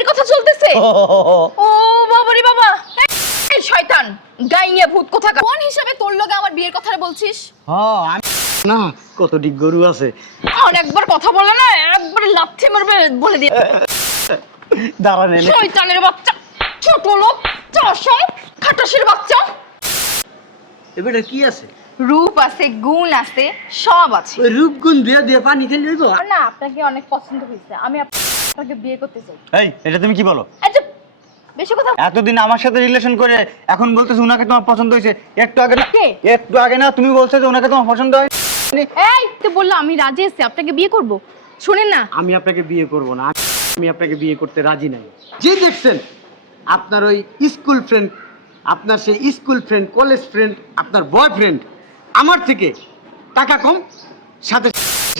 বিয়ের কথা চলতেছে। ও বাবারে বাবা, এই শয়তান গাইয়া ভূত কোথাকার, কোন হিসাবে তোর লগে আমার বিয়ের কথাটা বলছিস? আমি না কতটি গরু আছে। আর একবার কথা বলে না একবার লাথি মারবে বলে দিয়ে। দাঁড়ান শয়তানের বাচ্চা, ছোট লোক, চশম, খাটাসের বাচ্চা। এবারে কি আছে? রূপ আছে, গুণ আছে, সব আছে। ওই রূপগুণ দিয়ে দিয়ে পানি খেলে হইব? না, আপনাকে অনেক পছন্দ হয়েছে, আমি আপনাকে বিয়ে করতে চাই। এই এটা তুমি কি বলো? আচ্ছা বেশি কথা। এতদিন আমার সাথে রিলেশন করে এখন বলতেছো উনাকে তোমার পছন্দ হয়েছে। একটু আগে না কে? একটু আগে না তুমি বলছো যে উনাকে তোমার পছন্দ হয়। এই তো বললাম আমি রাজি আছি আপনাকে বিয়ে করব। শুনেন না, আমি আপনাকে বিয়ে করব না, আমি আপনাকে বিয়ে করতে রাজি নাই। যে দেখছেন আপনার ওই স্কুল ফ্রেন্ড, আপনার সেই স্কুল ফ্রেন্ড, কলেজ ফ্রেন্ড, আপনার বয়ফ্রেন্ড আমার থেকে টাকা কম, সাথে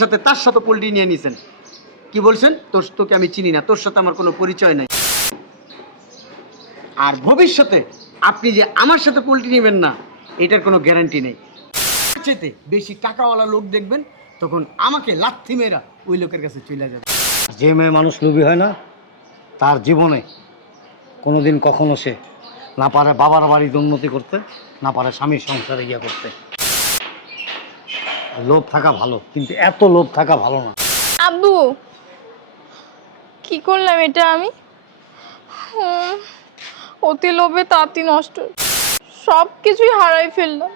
সাথে তার সাথে পোল্ট্রি নিয়ে নিছেন। কি বলছেন? তোকে আমি চিনি না, তোর সাথে আমার কোনো পরিচয় নাই। আর ভবিষ্যতে আপনি যে আমার সাথে পোল্ট্রি নেবেন না এটার কোনো গ্যারান্টি নেই। চেতে বেশি টাকাওয়ালা লোক দেখবেন তখন আমাকে লাথি মেরা ওই লোকের কাছে চলে যাবে। যে মেয়ে মানুষ লোভী হয় না তার জীবনে কোনোদিন কখনো সে না পারে বাবার বাড়ির উন্নতি করতে, না পারে স্বামীর সংসারে গিয়া করতে। লোভ থাকা ভালো, কিন্তু এত লোভ থাকা ভালো না। আব্বু কি করলাম এটা আমি? অতি লোভে তাঁতি নষ্ট, সব কিছুই হারাই ফেললাম।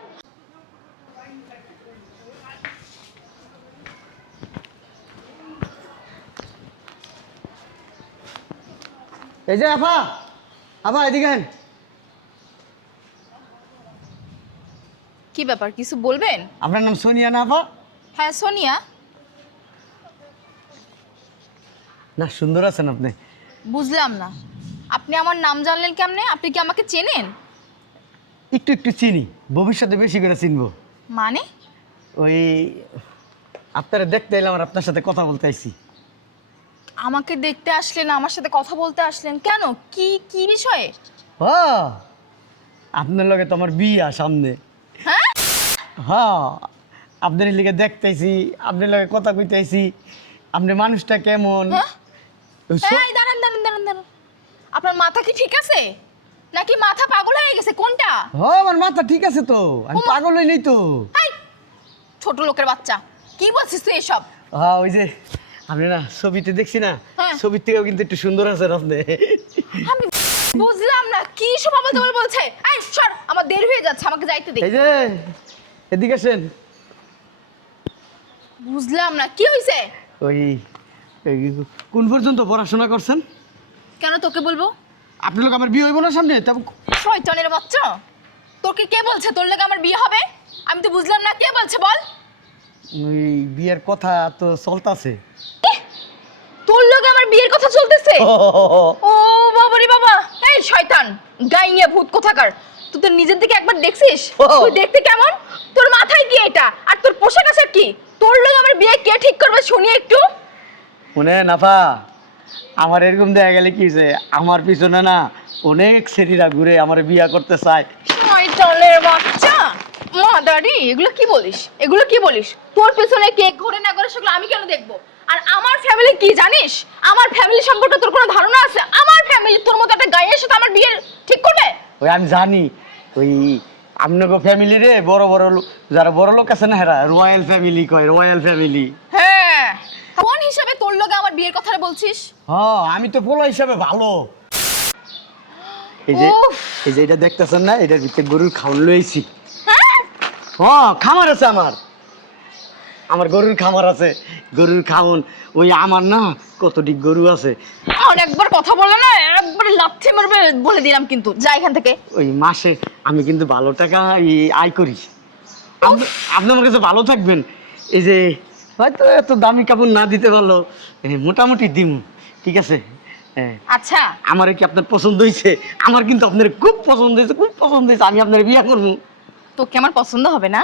এই যে আফা, আফা এদিকে আন। কি ব্যাপার, কিছু বলবেন? আপনার নাম সোনিয়া না আফা? হ্যাঁ সোনিয়া। না সুন্দর আছেন আপনি। বুঝলাম না, আপনি আমার নাম জানলেন কেমনে? আপনি কি আমাকে চেনেন? একটু একটু চিনি, ভবিষ্যতে বেশি করে চিনবো। মানে? ওই আপনারা দেখতে এলাম আর আপনার সাথে কথা বলতে আইছি। আমাকে দেখতে আসলেন, আমার সাথে কথা বলতে আসলেন কেন? কি কি বিষয়ে? আপনার লগে তো আমার বিয়া সামনে। হ্যাঁ হ্যাঁ, আপনার লিগে দেখতেছি, আপনার লগে কথা কইতেছি। আপনি মানুষটা কেমন? হ্যাঁ? ওই সব- এই দাঁড়ান দাঁড়ান দাঁড়ান দাঁড়ান, আপনার মাথা কি ঠিক আছে নাকি মাথা পাগল হয়ে গেছে, কোনটা? হ্যাঁ আমার মাথা ঠিক আছে তো, আমি ওমা। পাগল হই নাই তো। এই, ছোট লোকের বাচ্চা, কি বলছিস তুই এসব? হ্যাঁ ওই যে আপনি না ছবিতে দেখছি না, হ্যাঁ। ছবির থেকেও কিন্তু একটু সুন্দর আছেন আপনি। আমি বুঝলাম না কি সব আবল তাবল বলছে। এই সর, আমার দেরি হয়ে যাচ্ছে, আমাকে যাইতে দে। এই যে এদিকে আসেন। বুঝলাম না কি হইছে। ওই এই কোন পর্যন্ত পড়াশোনা করছেন? কেন তোকে বলবো? আপনার লোক আমার বিয়ে হইব না সামনে, তবে শয়তানের বাচ্চা, তোকে কে বলছে তোর লাগে আমার বিয়ে হবে? আমি তো বুঝলাম না, কে বলছে বল? ওই বিয়ের কথা তো চলতেছে। তোর লগে আমার বিয়ের কথা চলতেছে? ও বাবারে বাবা, এই শয়তান গাইয়া ভূত কোথাকার, তুই তোর নিজের দিকে একবার দেখছিস? তুই দেখতে কেমন? তোর মাথায় কি এটা আর তোর পোশাক আশাক কি? তোর লগে আমার বিয়ে কে ঠিক করবে শুনি একটু। মনে নাফা আমার এরকম দেখা গেলে কি হয়েছে, আমার পিছনে না অনেক ছেলেরা ঘুরে আমার বিয়া করতে চায়। শয়তানের বাচ্চা, মাদারি, এগুলো কি বলিস? এগুলো কি বলিস? তোর পেছনে কে ঘুরে না ঘুরে সেগুলো আমি কেন দেখবো? আর আমার ফ্যামিলি কি জানিস? আমার ফ্যামিলি সম্পর্কে তোর কোনো ধারণা আছে? আমার ফ্যামিলি তোর মতো একটা গায়ের সাথে আমার বিয়ে ঠিক করবে? ওই আমি জানি, ওই আপনাকে ফ্যামিলি রে বড় বড় যারা বড় লোক আছে না হেরা রয়্যাল ফ্যামিলি কয়, রয়্যাল ফ্যামিলি। হ্যাঁ, কোন হিসাবে তোর লগে আমার বিয়ের কথা বলছিস? হ্যাঁ আমি তো পোলা হিসাবে ভালো। এই যে উফ। এই যে এটা দেখতেছেন না, এটার ভিতরে গরুর খাওয়ান লইছি। হ্যাঁ? হ্যাঁ খামার আছে আমার গরুর খামার আছে, গরুর খাওন। ওই আমার না কতটি গরু আছে। আর একবার কথা বলে না একবার লাথি মারবে বলে দিলাম কিন্তু, যা এখান থেকে। ওই মাসে আমি কিন্তু ভালো টাকা আয় করি। আপনি আমার কাছে ভালো থাকবেন। এই যে হয়তো এত দামি কাপড় না দিতে পারলো, মোটামুটি দিম, ঠিক আছে? হ্যাঁ আচ্ছা আমার কি আপনার পছন্দ হয়েছে? আমার কিন্তু আপনার খুব পছন্দ হয়েছে, খুব পছন্দ হয়েছে। আমি আপনার বিয়ে করবো। তোকে আমার পছন্দ হবে না?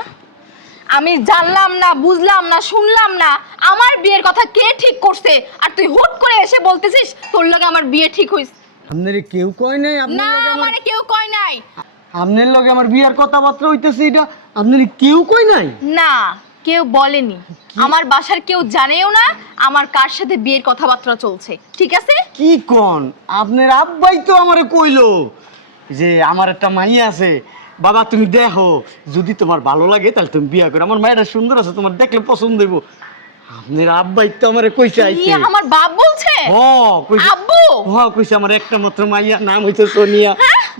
আমি জানলাম না, বুঝলাম না, শুনলাম না আমার বিয়ের কথা কে ঠিক করছে, আর তুই হুট করে এসে বলতেছিস তোর লগে আমার বিয়ে ঠিক হইছে। আপনার কেউ কয় নাই? না মানে কেউ কয় নাই। আপনার লগে আমার বিয়ার কথাবার্তা হইতেছে, এটা আপনার কেউ কয় নাই? না কেউ বলেনি, আমার বাসার কেউ জানেও না আমার কার সাথে বিয়ের কথাবার্তা চলছে, ঠিক আছে? কি কোন? আপনার আব্বাই তো আমারে কইলো যে আমার একটা মাইয়া আছে, বাবা তুমি দেখো, যদি তোমার ভালো লাগে তাহলে তুমি বিয়ে করো, আমার মায়েরা সুন্দর আছে, তোমার দেখলে পছন্দ হইব। আপনার আব্বাই তো আমারে কইছে কি আইছে। আমার বাপ বলছে? কইছে আব্বু? কইছে আমার একটা মাত্র মাইয়া, নাম হইছে সোনিয়া,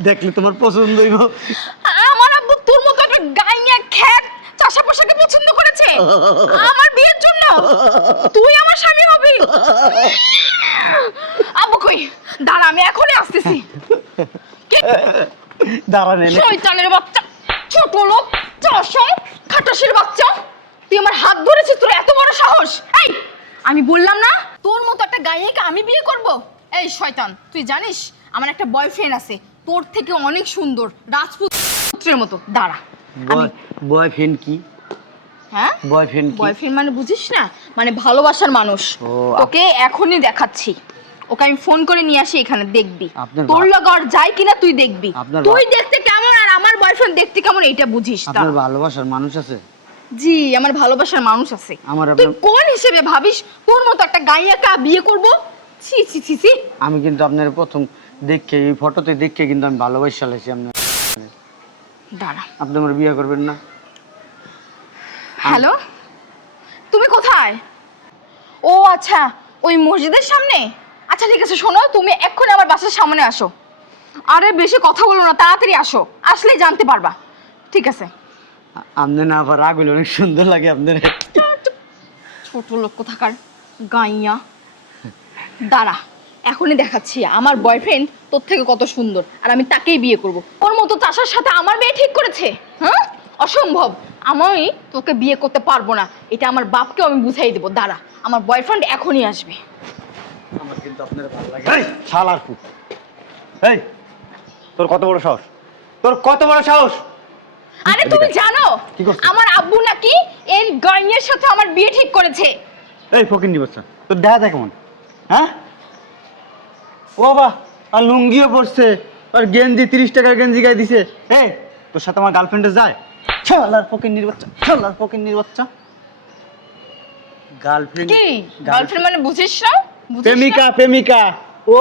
দেখলে তোমার পছন্দ হইব। আমার আব্বু তোর মতো একটা গাইয়া খ্যাত চাষা পোশাকে পছন্দ করেছে আমার বিয়ের জন্য? তুই আমার স্বামী হবি? আব্বু কই, দাঁড়া আমি এখনই আসতেছি। দাঁড়ান এনে। শয়তানের বাচ্চা, ছোট লোক, চাষা, খাটাসের বাচ্চা, তুই আমার হাত ধরেছিস, তোর এত বড় সাহস! এই, আমি বললাম না তোর মতো একটা গাইয়াকে আমি বিয়ে করব? এই শয়তান, তুই জানিস আমার একটা বয়ফ্রেন্ড আছে, তোর থেকে অনেক সুন্দর, রাজপুত্রের মতো। দাঁড়া বয়ফ্রেন্ড কি? হ্যাঁ, বয়ফ্রেন্ড কি? বয়ফ্রেন্ড মানে বুঝিস না, মানে ভালোবাসার মানুষ। ও, তোকে এখনই দেখাচ্ছি, ওকে আমি ফোন করে নিয়ে আসি এখানে, দেখবি আপনার তোর লগ আর যায় কিনা তুই দেখবি। আপনার তুই দেখতে কেমন আর আমার বয়ফ্রেন্ড দেখতে কেমন এইটা বুঝিস। আপনার ভালোবাসার মানুষ আছে? জি, আমার ভালোবাসার মানুষ আছে। আমার তুই আপনার- কোন হিসেবে ভাবিস তোর মতো একটা গাইয়াকে বিয়ে করব? ছি ছি ছি ছি। আমি কিন্তু আপনার প্রথম দেখে, এই ফটোতে দেখে কিন্তু আমি ভালোবাসা লাগছি আপনার। দাঁড়া, আপনি আমার বিয়ে করবেন না? হ্যালো, তুমি কোথায়? ও আচ্ছা, ওই মসজিদের সামনে। আচ্ছা ঠিক আছে, শোনো, তুমি এক্ষুনি আমার বাসার সামনে আসো। আরে বেশি কথা বলো না, তাড়াতাড়ি আসো, আসলেই জানতে পারবা। ঠিক আছে? আপনি না আবার রাগ হইলে অনেক সুন্দর লাগে আপনার। ছোট লোক কোথাকার গাইয়া। দাঁড়া, এখনই দেখাচ্ছি আমার বয়ফ্রেন্ড তোর থেকে কত সুন্দর, আর আমি তাকেই বিয়ে করব। ওর মতো চাষার সাথে আমার বিয়ে ঠিক করেছে? হ্যাঁ, অসম্ভব, আমি তোকে বিয়ে করতে পারবো না, এটা আমার বাপকেও আমি বুঝাই দেবো। দাঁড়া, আমার বয়ফ্রেন্ড এখনই আসবে। আমার কিন্তু আপনার ভালো লাগে। এই শালার পুত, এই তোর কত বড় সাহস, তোর কত বড় সাহস! আরে তুমি জানো কি করছে? আমার আব্বু নাকি এই গাইয়ের সাথে আমার বিয়ে ঠিক করেছে? এই ফকিন্নি বাচ্চা, তোর দেখা যায় কেমন? হ্যাঁ, ও বাবা, আর লুঙ্গিও পরছে, আর গেঞ্জি 30 টাকার গেঞ্জি গায়ে দিছে। এই তোর সাথে আমার গার্লফ্রেন্ডে যায়? শালার ফকিন্নির বাচ্চা, শালার ফকিন্নির বাচ্চা। গার্লফ্রেন্ড কি গার্লফ্রেন্ড মানে বুঝিস না? বুঝিস না? প্রেমিকা, প্রেমিকা। ও,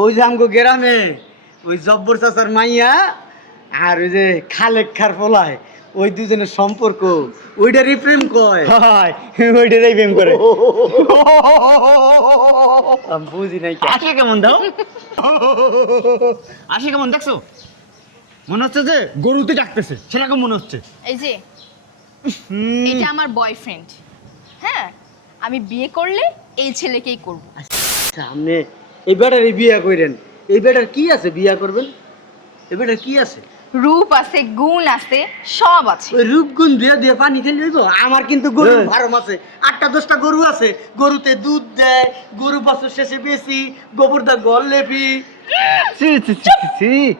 ওই যে আমগো গ্রামে ওই জব্বর চাচার মাইয়া আর ওই যে খালেক খার পোলায়, ওই দুজনের সম্পর্ক, ওইটারই প্রেম কয়। হয়, ওইটারই প্রেম করে। আমি বুঝি নাই। আসে কেমন দাও, আসে কেমন দেখছো? মনে হচ্ছে যে গরুতে ডাকতেছে, সেরকম মনে হচ্ছে। এই যে এটা আমার বয়ফ্রেন্ড। হ্যাঁ, আমি বিয়ে করলে এই ছেলেকেই করব। সামনে এই বেটারই বিয়া কইরেন, এই বেটার কি আছে বিয়া করবেন? এই বেটার কি আছে? রূপ আছে, গুণ আছে, সব আছে। ওই রূপগুণ দিয়া দিয়ে পানি খেলে হইব? আমার কিন্তু গরুর ফার্ম আছে, 8টা 10টা গরু আছে, গরুতে দুধ দেয়, গরু বছর শেষে বেশি, গোবর দা গল লেপি।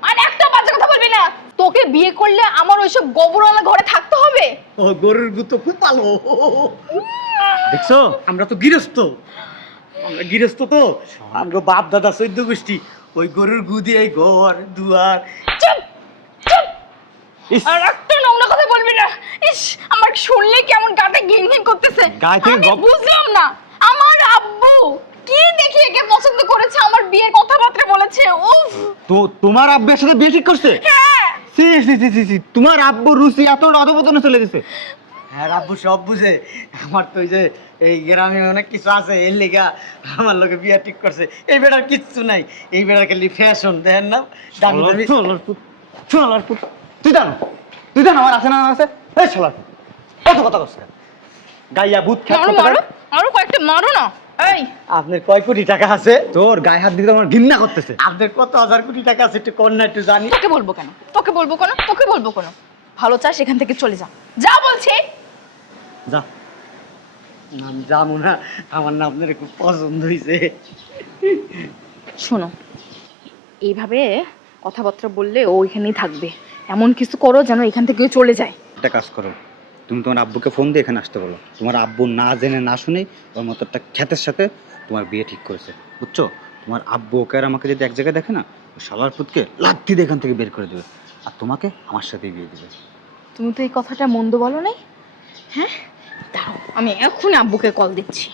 আর একটা বাজে কথা বলবি না। তোকে বিয়ে করলে আমার ওইসব গোবরওয়ালা ঘরে থাকতে হবে? ও গরুর গু তো খুব ভালো। দেখছো, আমরা তো গৃহস্থ, আমরা গৃহস্থ তো, আমরা বাপ দাদা 14 গোষ্ঠী ওই গরুর গু দিয়ে ঘর দুয়ার। চুপ চুপ, ইস, আর একটা নোংরা কথা বলবি না। ইস, আমার শুনলে কেমন গাটা ঘিন ঘিন করতেছে। গায়ে থেকে আমি বুঝলাম না, আমার আব্বু কি দেখি একে পছন্দ করেছে, আমার বিয়ের কথাবার্তা বলেছে। উফ, তো তোমার আব্বের সাথে বিয়ে ঠিক করছে? হ্যাঁ। সি সি সি সি সি, তোমার আব্বু রুচি এত অধপতনে চলে গেছে। হ্যাঁ, আব্বু সব বুঝে। আমার তো ওই যে এই গ্রামে অনেক কিছু আছে, এর লেগা আমার লোকে বিয়ে ঠিক করছে। এই বেটার কিচ্ছু নাই, এই বেটার খালি ফ্যাশন, দেখেন না দামি দামি। তুই জানো, তুই জানো আমার আছে না আছে? এই শালা কত কথা কইছ, গাইয়া ভূত খেত মারো মারো, আরো কয়েকটা মারো না। এই, আপনার কয় কোটি টাকা আছে? তোর গায়ে হাত দিতে আমার ঘৃণা করতেছে। আপনার কত হাজার কোটি টাকা আছে একটু কর না, একটু জানি। তোকে বলবো কেন, তোকে বলবো কেন, তোকে বলবো কেন? ভালো চাস এখান থেকে চলে যা, যা বলছি। যা, আমি যাবো না, আমার না আপনার খুব পছন্দ হয়েছে। শোনো, এইভাবে কথাবার্তা বললে ও এখানেই থাকবে, এমন কিছু করো যেন এখান থেকে ও চলে যায়। একটা কাজ করো, তুমি তোমার আব্বুকে ফোন দিয়ে এখানে আসতে বলো। তোমার আব্বু না জেনে না শুনে ওর মতো একটা খ্যাতের সাথে তোমার বিয়ে ঠিক করেছে, বুঝছো? তোমার আব্বু ওকে আর আমাকে যদি এক জায়গায় দেখে না, ওই শালার পুতকে লাথি দিয়ে এখান থেকে বের করে দেবে, আর তোমাকে আমার সাথেই বিয়ে দেবে। তুমি তো এই কথাটা মন্দ বলো নাই, হ্যাঁ, দাঁড়াও, আমি এখনই আব্বুকে কল দিচ্ছি।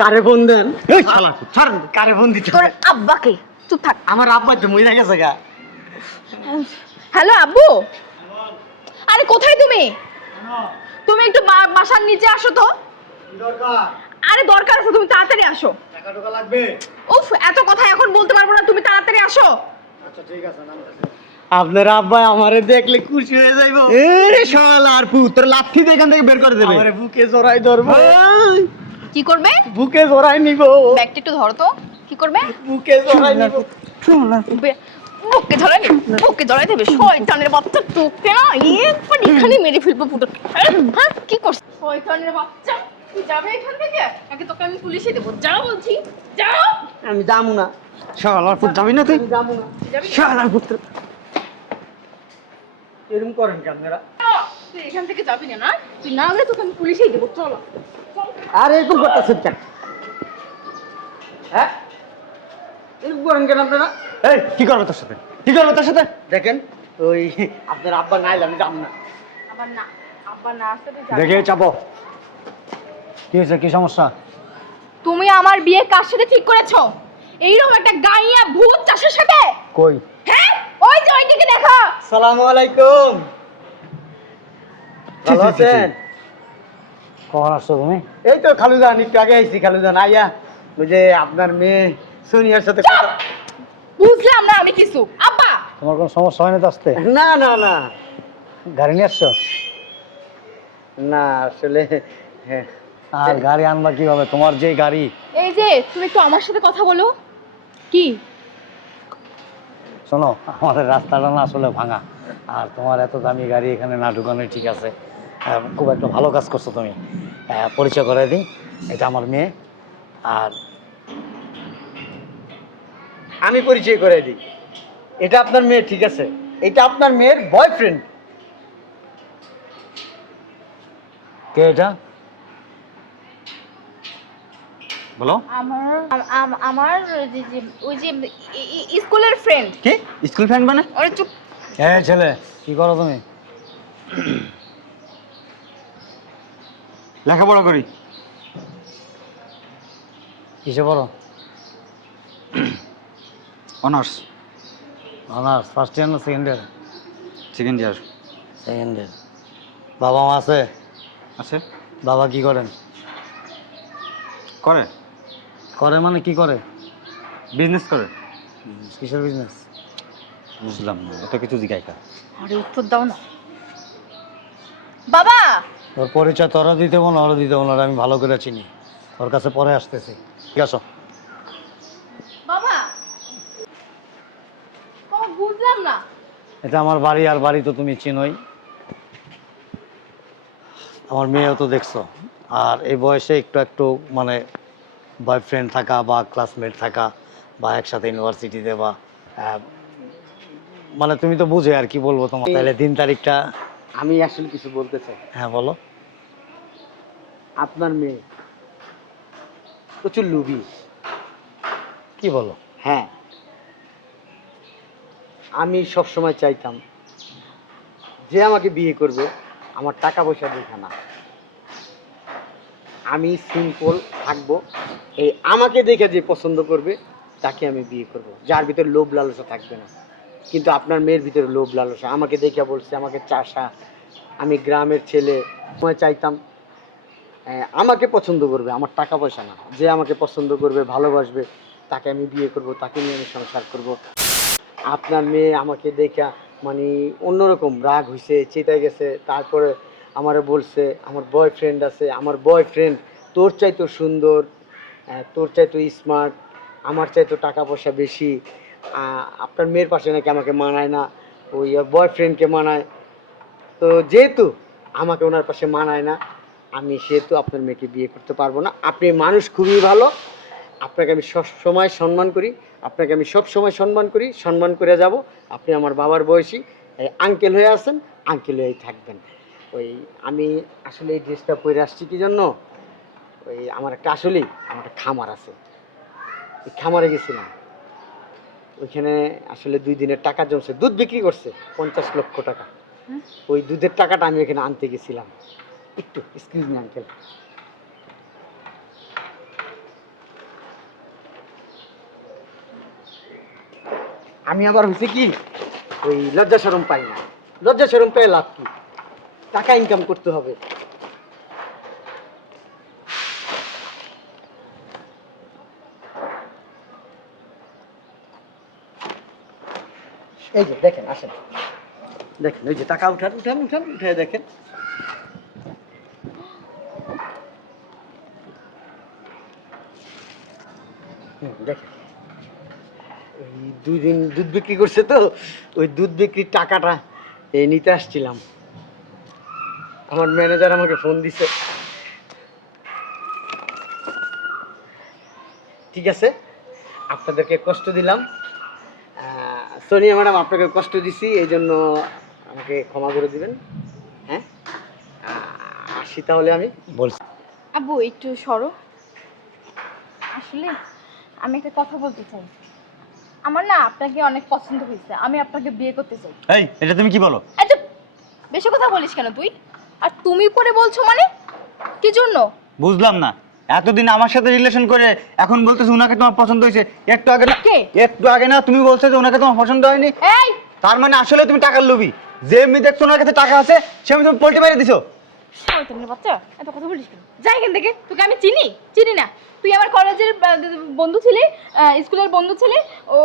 কারে ফোন দেন? এই শালা, ছাড়েন, কারে ফোন দিতে? তোর আব্বাকে। চুপ থাক। আমার আব্বা তো মরে গেছে গা। হ্যালো আব্বু, আরে কোথায় তুমি? তুমি একটু বাসার নিচে আসো তো। আরে দরকার আছে, তুমি তাড়াতাড়ি আসো। টাকা টাকা লাগবে? উফ, এত কথা এখন বলতে পারবো না, তুমি তাড়াতাড়ি আসো। আচ্ছা ঠিক আছে, আপনার আব্বা আমারে দেখলে খুশি হয়ে যাইবো। এ শালার পুত, তোর লাথি দিয়ে এখান থেকে বের করে দেবে। আমারে বুকে জড়াই ধরবো। কি করবে? বুকে জড়াই নিব। ব্যাগটা একটু ধরো তো। কি করবে? বুকে জড়াই নিব। বুকে ধরে নি, বুকে ধরে দেবে। শয়তানের বাচ্চা, তোকে না একবার এখানে মেরে ফেলবো পুরো। হ্যাঁ, কি করছিস শয়তানের বাচ্চা? তুই যাবে এখান থেকে, নাকি তোকে আমি পুলিশে দেবো? যাও বলছি, যাও। আমি যাবো না। শালার পুত, যাবি না তুই? আমি যাবো না। যাবি না? শালার পুত্র, এরকম করেন কি আপনারা? তুই এখান থেকে যাবি না, না? তুই না গেলে তোকে আমি পুলিশেই দেবো। চলো চল। আর এরকম করতেছেন কেন? হ্যাঁ, এরকম করেন কেন আপনারা? এই কি করবে তোর সাথে? কি করবে তোর সাথে? দেখেন, ওই আপনার আব্বা নাই, আমি যাবো না। আবার না, আবার না আসতে তুই যাবি দেখে না। চাপো। কি হয়েছে, কি সমস্যা? তুমি আমার বিয়ে কার সাথে ঠিক করেছো? এইরকম একটা গাইয়া ভূত চাষের সাথে? কই? হ্যাঁ, ওই যে ওইদিকে দেখো। সালামু আলাইকুম। ভালো আছেন? কখন আসছো তুমি? এই তো খালুজান, একটু আগে আইছি। খালুজান আইয়া ওই যে আপনার মেয়ে সোনিয়ার সাথে কথা। বুঝলাম না আমি কিছু। আব্বা, তোমার কোনো সমস্যা হয়নি তো আসতে? না না না গাড়ি নিয়ে আসছো? না, আসলে হ্যাঁ, আর গাড়ি আনবা কিভাবে? তোমার যে গাড়ি। এই যে তুমি একটু আমার সাথে কথা বলো। কি? শোনো, আমাদের রাস্তাটা না আসলে ভাঙা, আর তোমার এত দামি গাড়ি এখানে না ঢুকানোই ঠিক আছে। খুব একটা ভালো কাজ করছো তুমি। পরিচয় করে দিই, এটা আমার মেয়ে। আর আমি পরিচয় করে দিই। এটা আপনার মেয়ে, ঠিক আছে? এটা আপনার মেয়ের বয়ফ্রেন্ড। কে এটা? বলো। আমার আমার ওই যে স্কুলের ফ্রেন্ড। কি স্কুল ফ্রেন্ড মানে? ওরে চুপ। হ্যাঁ ছেলে, কি করো তুমি? লেখাপড়া করি। কিসে পড়ো? অনার্স। অনার্স ফার্স্ট ইয়ার না second year? Second year. Second year. বাবা মা আছে? আছে। বাবা কি করেন? করে। করে মানে কি করে? বিজনেস করে। কিসের বিজনেস? বুঝলাম না, এত কিছু জিজ্ঞাসা। আরে উত্তর দাও না। বাবা, তোর পরিচয় তোরা দিতে বল, ওরা দিতে বল, আমি ভালো করে চিনি। তোর কাছে পরে আসতেছি, ঠিক আছে? বাবা, ও বুঝলাম না। এটা আমার বাড়ি, আর বাড়ি তো তুমি চিনোই। আমার মেয়েও তো দেখছো। আর এই বয়সে একটু একটু মানে বয়ফ্রেন্ড থাকা বা ক্লাসমেট থাকা বা একসাথে ইউনিভার্সিটিতে বা মানে তুমি তো বুঝে, আর কি বলবো তোমার। তাহলে দিন তারিখটা। আমি আসলে কিছু বলতে চাই। হ্যাঁ বলো। আপনার মেয়ে প্রচুর লোভী। কি বলো? হ্যাঁ, আমি সব সময় চাইতাম যে আমাকে বিয়ে করবে আমার টাকা পয়সা দেখে না, আমি সিম্পল থাকবো। এই আমাকে দেখে যে পছন্দ করবে তাকে আমি বিয়ে করব, যার ভিতরে লোভ লালসা থাকবে না। কিন্তু আপনার মেয়ের ভিতরে লোভ লালসা। আমাকে দেখে বলছে আমাকে চাষা, আমি গ্রামের ছেলে। সময় চাইতাম আমাকে পছন্দ করবে, আমার টাকা পয়সা না। যে আমাকে পছন্দ করবে, ভালোবাসবে, তাকে আমি বিয়ে করব, তাকে নিয়ে আমি সংসার করব। আপনার মেয়ে আমাকে দেখা মানে অন্যরকম রাগ হয়েছে, চেতে গেছে। তারপরে আমারে বলছে আমার বয়ফ্রেন্ড আছে, আমার বয়ফ্রেন্ড তোর চাইতো সুন্দর, তোর চাইতো স্মার্ট, আমার চাইতো টাকা পয়সা বেশি। আপনার মেয়ের পাশে নাকি আমাকে মানায় না, ওই বয়ফ্রেন্ডকে মানায়। তো যেহেতু আমাকে ওনার পাশে মানায় না, আমি সেহেতু আপনার মেয়েকে বিয়ে করতে পারবো না। আপনি মানুষ খুবই ভালো, আপনাকে আমি সব সময় সম্মান করি, আপনাকে আমি সব সময় সম্মান করি, সম্মান করে যাব। আপনি আমার বাবার বয়সী, আঙ্কেল হয়ে আছেন, আঙ্কেল হয়েই থাকবেন। ওই আমি আসলে এই ড্রেসটা পরে আসছি কি জন্য, ওই আমার একটা আসলেই আমার একটা খামার আছে, এই খামারে গেছিলাম। ওইখানে আসলে 2 দিনের টাকা জমছে, দুধ বিক্রি করছে 50 লক্ষ টাকা। ওই দুধের টাকাটা আমি এখানে আনতে গেছিলাম। একটু এক্সকিউজ মি আঙ্কেল। আমি আবার হয়েছে কি, ওই লজ্জা শরম পাই না। লজ্জা শরম পেয়ে লাভ কি? টাকা ইনকাম করতে হবে। এই যে দেখেন, আসেন দেখেন, ওই যে টাকা উঠান উঠান উঠান, উঠে দেখেন। দেখেন, ওই 2 দিন দুধ বিক্রি করছে তো, ওই দুধ বিক্রির টাকাটা নিতে আসছিলাম। আমার ম্যানেজার আমাকে ফোন দিছে। ঠিক আছে, আপনাদেরকে কষ্ট দিলাম। সোনিয়া ম্যাডাম, আপনাকে কষ্ট দিছি, এই জন্য আমাকে ক্ষমা করে দিবেন। হ্যাঁ, আসি তাহলে। আমি বলছি আব্বু একটু সরো। আসলে আমি একটা কথা বলতে চাই। আমার না আপনাকে অনেক পছন্দ হয়েছে, আমি আপনাকে বিয়ে করতে চাই। এই এটা তুমি কি বলো? আচ্ছা, বেশি কথা বলিস কেন তুই? আর তুমি করে বলছো মানে কি জন্য? বুঝলাম না, এতদিন আমার সাথে রিলেশন করে এখন বলতেছো ওনাকে তোমার পছন্দ হয়েছে। একটু আগে না, কে? একটু আগে না তুমি বলছো যে ওনাকে তোমার পছন্দ হয়নি। এই, তার মানে আসলে তুমি টাকার লোভী। যে মেয়ে দেখছো ওনার কাছে টাকা আছে, সে আমি তুমি পোল্টে মেরে দিছো। শয়তানের বাচ্চা, এত কথা বলিস কেন? যাই এখান থেকে, তোকে আমি চিনি না। তুই আমার কলেজের বন্ধু ছিলি, স্কুলের বন্ধু ছিলি,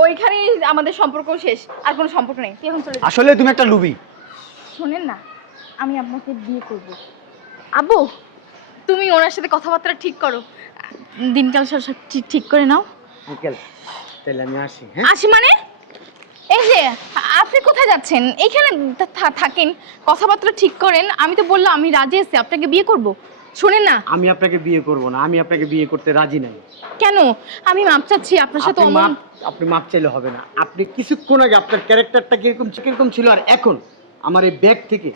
ওইখানেই আমাদের সম্পর্ক শেষ, আর কোনো সম্পর্ক নেই। তুই এখন চলে যা। আসলে তুমি একটা লোভী। শোনেন না, আমি আপনাকে বিয়ে করব। আব্বু, তুমি ওনার সাথে কথাবার্তা ঠিক করো, দিনকাল সব ঠিক করে নাও। আঙ্কেল, তাহলে আমি আসি। হ্যাঁ, আসি মানে? এই যে আপনি কোথায় যাচ্ছেন? এইখানে থাকেন, কথাবার্তা ঠিক করেন। আমি তো বললাম আমি রাজি আছি, আপনাকে বিয়ে করব। শোনেন না, আমি আপনাকে বিয়ে করব না, আমি আপনাকে বিয়ে করতে রাজি নাই। কেন? আমি মাপ চাচ্ছি আপনার সাথে। আপনি মাপ চাইলে হবে না। আপনি কিছুক্ষণ আগে আপনার ক্যারেক্টারটা কিরকম ছিল, আর এখন আমার এই ব্যাগ থেকে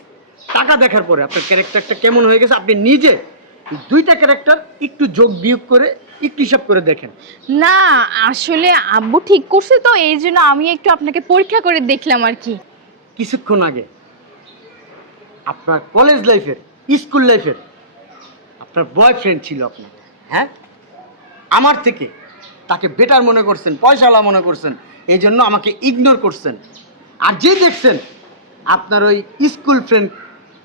টাকা দেখার পরে আপনার ক্যারেক্টারটা কেমন হয়ে গেছে, আপনি নিজে 2টা ক্যারেক্টার একটু যোগ বিয়োগ করে একটু হিসাব করে দেখেন। না, আসলে আব্বু ঠিক করছে তো, এই জন্য আমি একটু আপনাকে পরীক্ষা করে দেখলাম আর কি। কিছুক্ষণ আগে আপনার কলেজ লাইফের, স্কুল লাইফের আপনার বয়ফ্রেন্ড ছিল আপনার। হ্যাঁ, আমার থেকে তাকে বেটার মনে করছেন, পয়সাওয়ালা মনে করছেন, এই জন্য আমাকে ইগনোর করছেন। আর যে দেখছেন আপনার ওই স্কুল ফ্রেন্ড,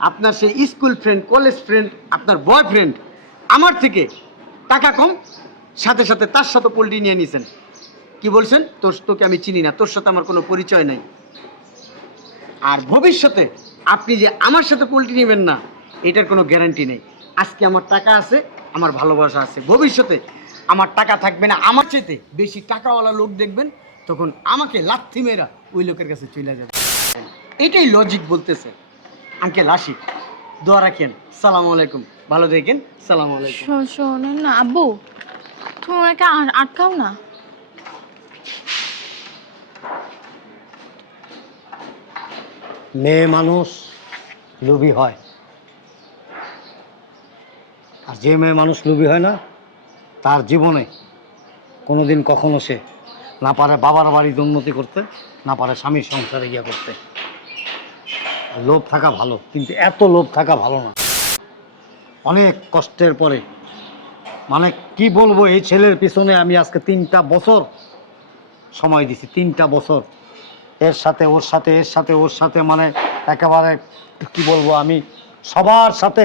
আপনার সেই স্কুল ফ্রেন্ড, কলেজ ফ্রেন্ড, আপনার বয়ফ্রেন্ড আমার থেকে টাকা কম, সাথে সাথে তার সাথে পোল্ট্রি নিয়ে নিয়েছেন। কি বলছেন? তোকে আমি চিনি না, তোর সাথে আমার কোনো পরিচয় নাই। আর ভবিষ্যতে আপনি যে আমার সাথে পোল্ট্রি নেবেন না, এটার কোনো গ্যারান্টি নেই। আজকে আমার টাকা আছে, আমার ভালোবাসা আছে, ভবিষ্যতে আমার টাকা থাকবে না। আমার চেয়ে বেশি টাকাওয়ালা লোক দেখবেন, তখন আমাকে লাথি মেরা ওই লোকের কাছে চলে যাবে। এটাই লজিক বলতেছে। আঙ্কেল, আসি, দোয়া রাখেন। সালামু আলাইকুম, ভালো দেখেন। সালামু আলাইকুম। শোনেন না আব্বু, তুমি ওনাকে আটকাও না। মেয়ে মানুষ লোভী হয়, আর যে মেয়ে মানুষ লোভী হয় না, তার জীবনে কোনোদিন কখনো সে না পারে বাবার বাড়িতে উন্নতি করতে, না পারে স্বামীর সংসারে ইয়ে করতে। লোভ থাকা ভালো, কিন্তু এত লোভ থাকা ভালো না। অনেক কষ্টের পরে, মানে কি বলবো, এই ছেলের পিছনে আমি আজকে 3টা বছর সময় দিছি। 3টা বছর এর সাথে ওর সাথে, এর সাথে ওর সাথে, মানে একেবারে কি বলবো, আমি সবার সাথে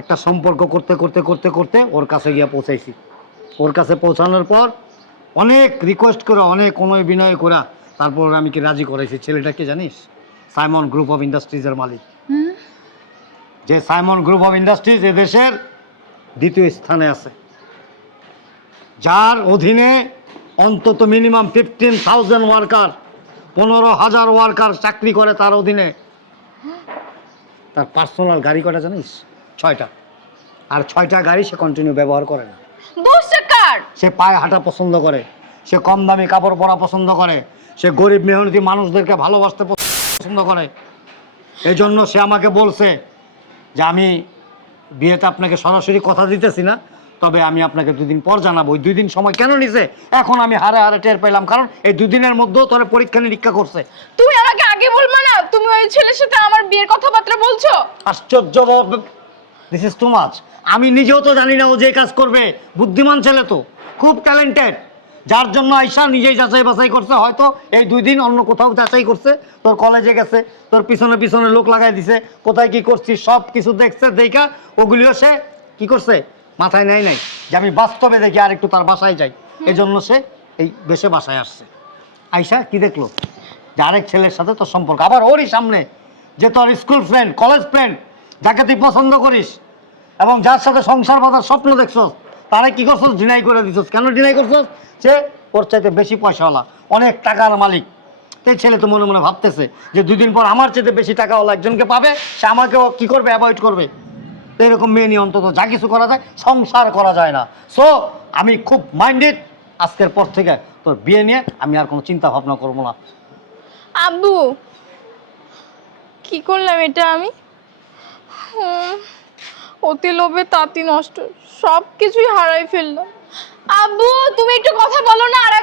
একটা সম্পর্ক করতে করতে করতে করতে ওর কাছে গিয়ে পৌঁছাইছি। ওর কাছে পৌঁছানোর পর অনেক রিকোয়েস্ট করে, অনেক অনুয় বিনয় করা, তারপর আমি কি রাজি করাইছি। ছেলেটা কি জানিস? সাইমন গ্রুপ অফ ইন্ডাস্ট্রিজের মালিক। যে সাইমন গ্রুপ অফ ইন্ডাস্ট্রিজ এদেশের 2য় স্থানে আছে, যার অধীনে অন্তত মিনিমাম 15,000 ওয়ার্কার, 15,000 ওয়ার্কার চাকরি করে তার অধীনে। তার পার্সোনাল গাড়ি কটা জানিস? 6টা। আর 6টা গাড়ি সে কন্টিনিউ ব্যবহার করে না। সে পায়ে হাঁটা পছন্দ করে, সে কম দামি কাপড় পরা পছন্দ করে, সে গরিব মেহনতি মানুষদেরকে ভালোবাসতে পছন্দ করে। এই জন্য সে আমাকে বলছে যে আমি বিয়েতে আপনাকে সরাসরি কথা দিতেছি না, তবে আমি আপনাকে 2 দিন পর জানাবো। ওই 2 দিন সময় কেন নিছে এখন আমি হারে হারে টের পেলাম, কারণ এই 2 দিনের মধ্যেও তোরা পরীক্ষা নিরীক্ষা করছে। তুমি আমাকে আগে বলবা না তুমি ওই ছেলের সাথে আমার বিয়ের কথাবার্তা বলছো? আশ্চর্য, দিস ইজ টু মাচ। আমি নিজেও তো জানি না ও যে কাজ করবে। বুদ্ধিমান ছেলে তো, খুব ট্যালেন্টেড, যার জন্য আয়শা নিজেই যাচাই বাছাই করছে। হয়তো এই 2 দিন অন্য কোথাও যাচাই করছে, তোর কলেজে গেছে, তোর পিছনে পিছনে লোক লাগাই দিছে, কোথায় কি করছিস সব কিছু দেখছে, দেখা ওগুলিও সে কি করছে মাথায় নেয় নাই যে আমি বাস্তবে দেখি আর একটু তার বাসায় যাই। এজন্য সে এই দেশে বাসায় আসছে। আয়শা কি দেখলো যে আরেক ছেলের সাথে তোর সম্পর্ক, আবার ওরই সামনে, যে তোর স্কুল ফ্রেন্ড, কলেজ ফ্রেন্ড, যাকে তুই পছন্দ করিস এবং যার সাথে সংসার বাঁধার স্বপ্ন দেখছস, তারে কি করছস? ডিনাই করে দিছস। কেন ডিনাই করছস? সে ওর চাইতে বেশি পয়সাওয়ালা, অনেক টাকার মালিক। এই ছেলে তো মনে মনে ভাবতেছে যে 2 দিন পর আমার চাইতে বেশি টাকাওয়ালা একজনকে পাবে, সে আমাকেও কি করবে? অ্যাভয়েড করবে। তো এরকম মেয়ে নিয়ে অন্তত যা কিছু করা যায়, সংসার করা যায় না। সো আমি খুব মাইন্ডেড, আজকের পর থেকে তোর বিয়ে নিয়ে আমি আর কোনো চিন্তা ভাবনা করবো না। আব্বু কি করলাম এটা আমি? অতি লোভে তাঁতি নষ্ট, সব কিছুই হারাই ফেললাম। আব্বু তুমি একটু কথা বলো না, আর